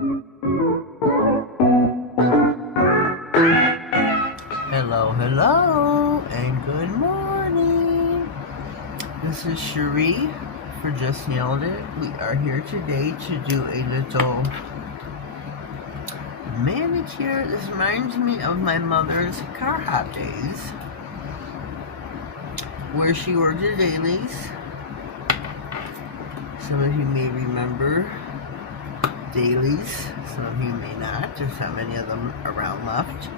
Hello, hello, and good morning. This is Cherie for Just.nailedit. We are here today to do a little manicure. This reminds me of my mother's car hop days, where she worked at dailies. Some of you may remember dailies, some of you may not. There's not many of them around left.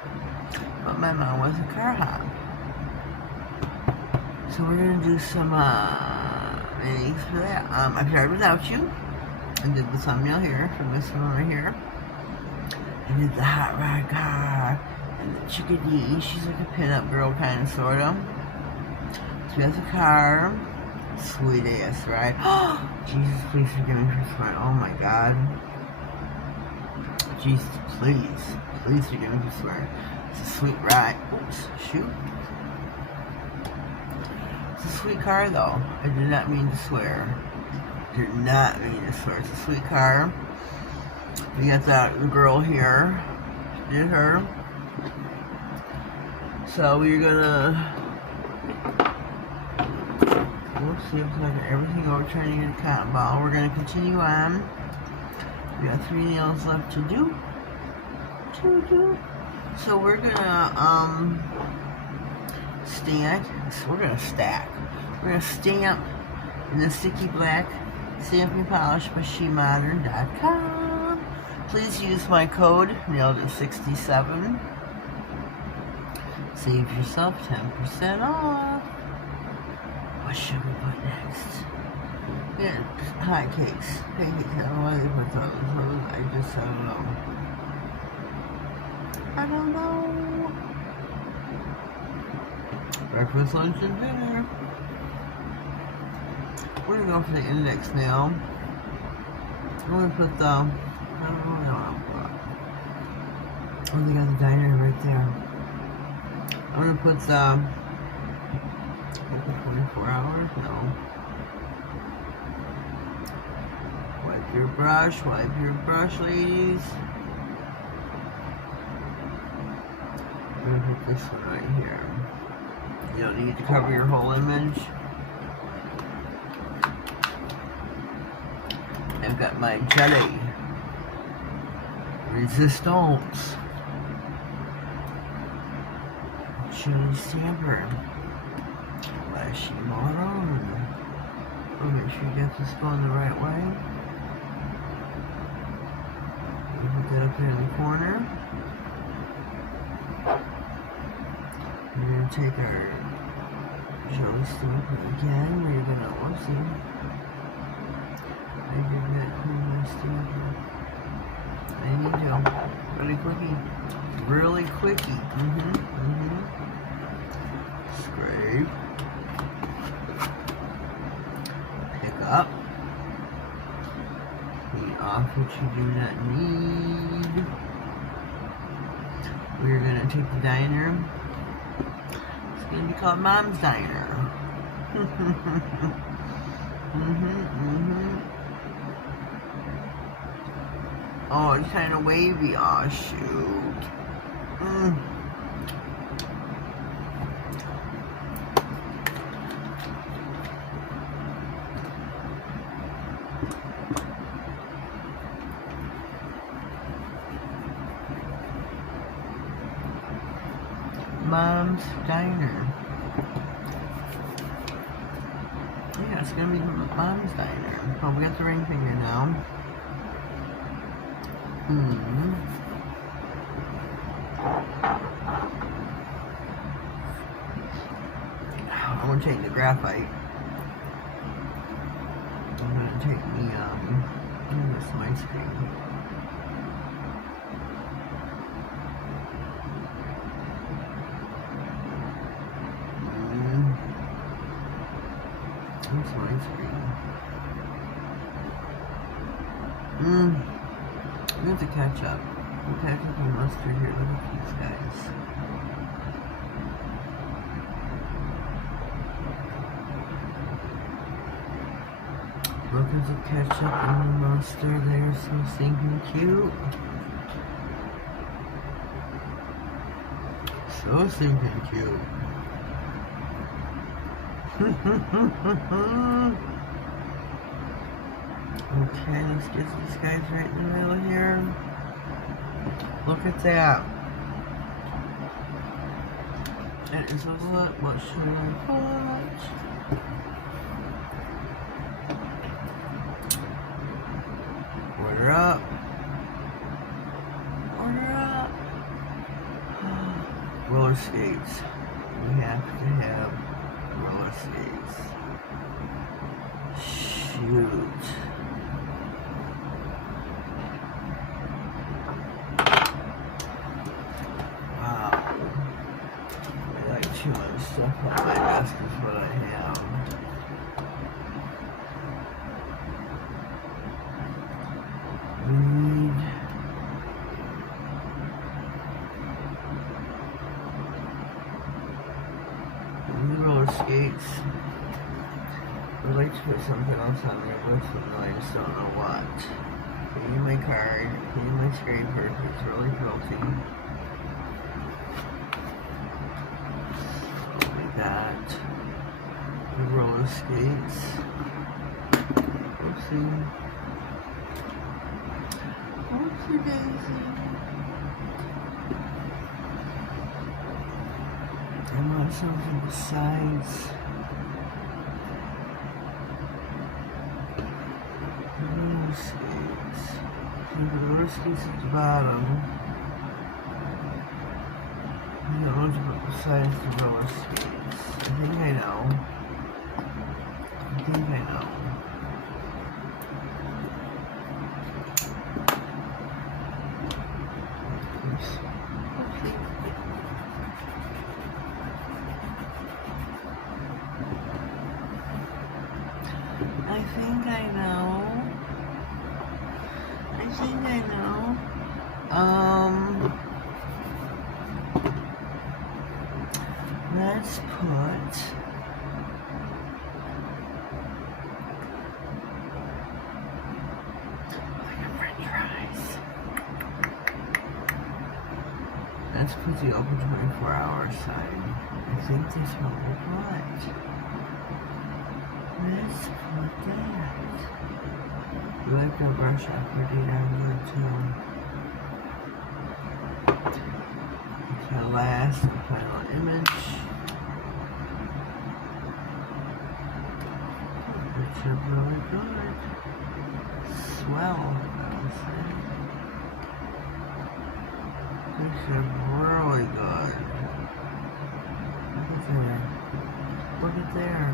But my mom was a car hop. So we're going to do some manicures for that. I started without you. I did the thumbnail here from this one right here. I did the hot rod car and the chickadee. She's like a pinup girl kind of, sort of. So we have the car. Sweet ass, right? Oh, Jesus, please forgive me for swearing. Oh my God. Jesus, please forgive me for swearing. It's a sweet ride. Oops, shoot. It's a sweet car, though. I did not mean to swear. Did not mean to swear. It's a sweet car. We got the girl here. Did her. So we're gonna. Whoops, see if I got everything over trying to get a cotton ball. We're gonna continue on. We got 3 nails left to do. So we're gonna stack. We're gonna stamp in the sticky black stamping polish by SheModern.com. Please use my code NailedIt67. Save yourself 10% off. What should we put next? Yeah, hot cakes. Pancakes. I don't know why they put those. I don't know. Breakfast, lunch, and dinner. We're gonna go for the index nail. I'm gonna put the. I don't know. Oh, they got the diner right there. I'm gonna put the. 24 hours? No. Wipe your brush, ladies. I'm gonna put this one right here. You don't need to cover your whole image. I've got my jelly resistance chili stamper by Modelones. Oh, make sure you get this going the right way. Put that up there in the corner. We're going to take our jelly stamper again. We're going to, whoopsie. I did not clean my stamper. I need to. Really quickie. Scrape. Pick up. Clean off what you do not need. We're going to take the diner. It's going to be called Mom's Diner. Oh, it's kind of wavy. Oh, shoot. Mom's Diner. Yeah, it's gonna be Mom's Diner. Oh, we got the ring finger now. I'm gonna take the graphite. I'm gonna take the some ice cream. Some ice cream. We have to catch up. We'll catch up on mustard here. Look at these guys. Look at the ketchup and the mustard. They're so stinking cute. So stinking cute. Okay, let's get these guys right in the middle here. Look at that. That is a lot. What should I put? Order up. Order up. Roller skates. We have to have roller skates. Shoot. Wow. I like too much stuff on my desk is what I have. We need roller skates. I'd like to put something else on there with them, I just don't know what. Clean my card, clean my scraper, it's really filthy. So we got the roller skates. Oopsie. Oopsie daisy. I want something besides roller skates. The roller skates at the bottom. I don't know what to put besides the roller skates. I think I know. I think I know. Oops. Oopsie. I think I know. Let's put French fries. Let's put the open 24-hour sign. I think that's what we put. Let's put that. You like the brush up for data? I'm good too. Okay, last and final image. Picture really good. Swell, I would say. Picture really good. Look at there. Look at there.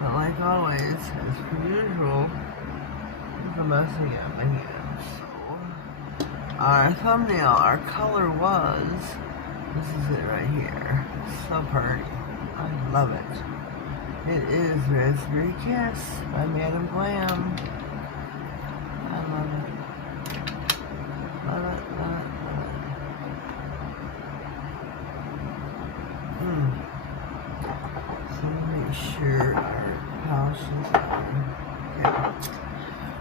But like always, as per usual, the mess I got my hands. So, our thumbnail, our color was, this is it right here. So pretty. I love it. It is Raspberry Kiss by Madam Glam. I love it. Love it, love it, love it. So make sure our polish is on. Okay.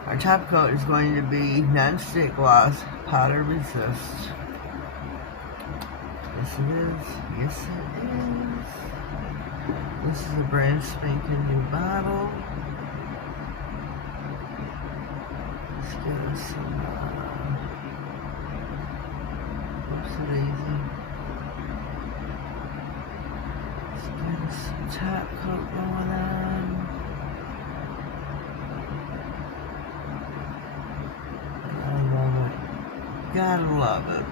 Our top coat is going to be non-stick gloss, powder resist. Yes it is. Yes it is. This is a brand spanking new bottle. Let's get us some, whoopsie daisy. Let's get us some top coat going on. I love it. Gotta love it.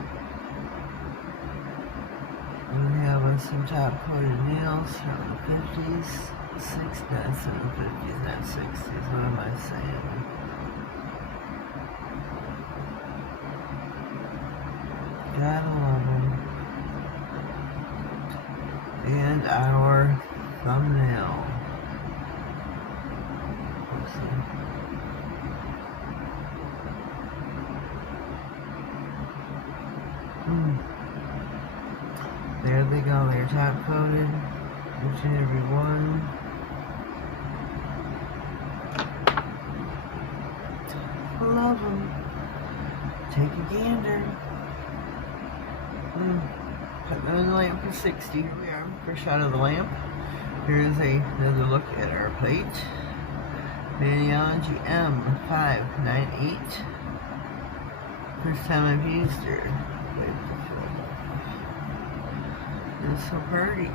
We have some top coated nails from the 50s, 60s, that's in the 50s, not 60s, what am I saying? Gotta love them. And our thumbnail. There they go, they're top coated, each and every one. Take a gander. Put them in the lamp for 60. Here we are. First shot of the lamp. Here's another look at our plate. Maniology M598. First time I've used her. It's so pretty.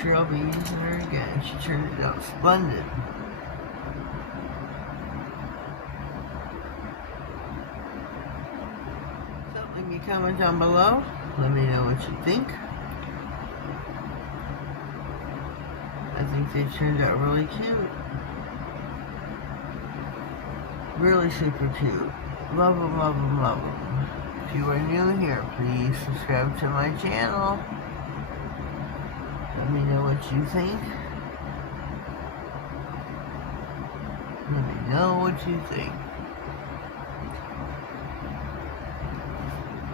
Sure I'll be using her again. She turned it out splendid. So leave me a comment down below. Let me know what you think. I think they turned out really cute. Really super cute. Love them, love them, love them. If you are new here, please subscribe to my channel. Let me know what you think. Let me know what you think.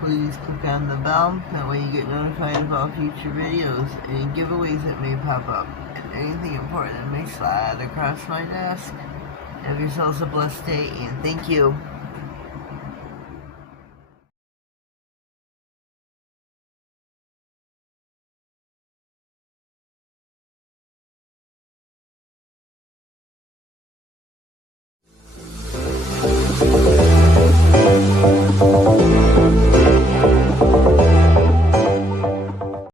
Please click on the bell. That way you get notified of all future videos and giveaways that may pop up. And anything important that may slide across my desk. Have yourselves a blessed day and thank you.